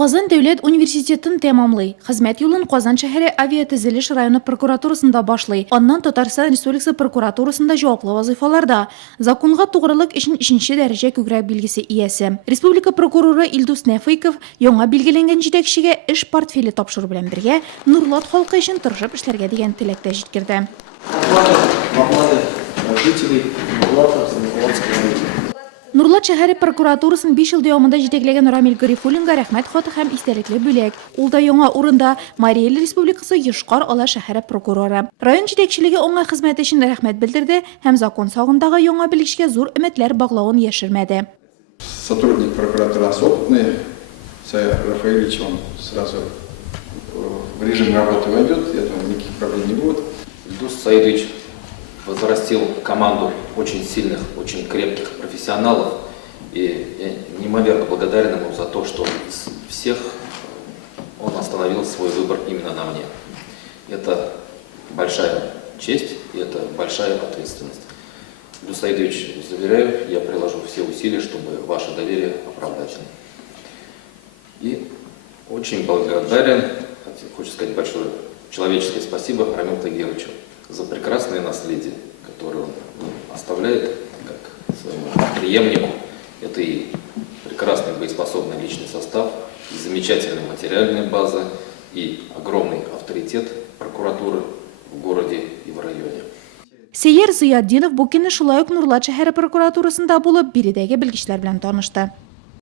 Казан дәүләт университетын тәмамлый. Хезмәт юлын Казан шәһәре авиатөзелеш районы прокуратурасында башлый. Аннан Татарстан Республикасы прокуратурасында җаваплы вазыйфаларда. Законга тугрылык өчен 3нче дәрәҗә күгрәк билгесе иясе. Республика прокуроры Илдус Нәфыйков яңа билгеләнгән җитәкчегә эш портфеле тапшыру белән бергә Нурлат халкы өчен тырышып эшләргә дигән теләктә җиткерде. Нурлат шәһәре прокуратурасын 5 ел дәвамында җитәкләгән Рамил Гарифуллинга рәхмәт хаты һәм истәлекле бүләк. Ул да яңа урында Мария Ил Республикасы Йошкар Ола шәһәре прокуроры. Район җитәкчелеге аңа хезмәте өчен рәхмәт белдерде һәм закон сагындагы яңа белгечкә зур өметләр баглавын яшермәде. Сотрудник прокуратуры опытный, Рафаэльевич, он сразу в режим работы войдет, я думаю, никаких проблем не будет. Илдус Саидович возрастил команду очень сильных, очень крепких профессионалов. И я неимоверно благодарен ему за то, что из всех он остановил свой выбор именно на мне. Это большая честь и это большая ответственность. Илдус Саидович, заверяю, я приложу все усилия, чтобы ваше доверие оправдать. И очень благодарен, хочу сказать большое человеческое спасибо Рамилу Тагировичу за прекрасное наследие, которое он оставляет как своему преемнику. Это и прекрасный боеспособный личный состав, и замечательная материальная база, и огромный авторитет прокуратуры в городе и в районе. Сейер Зыяддинов бу көнне шулай ук Нурлат шәһәре прокуратурасында булып, биредәге белгечләр белән танышты.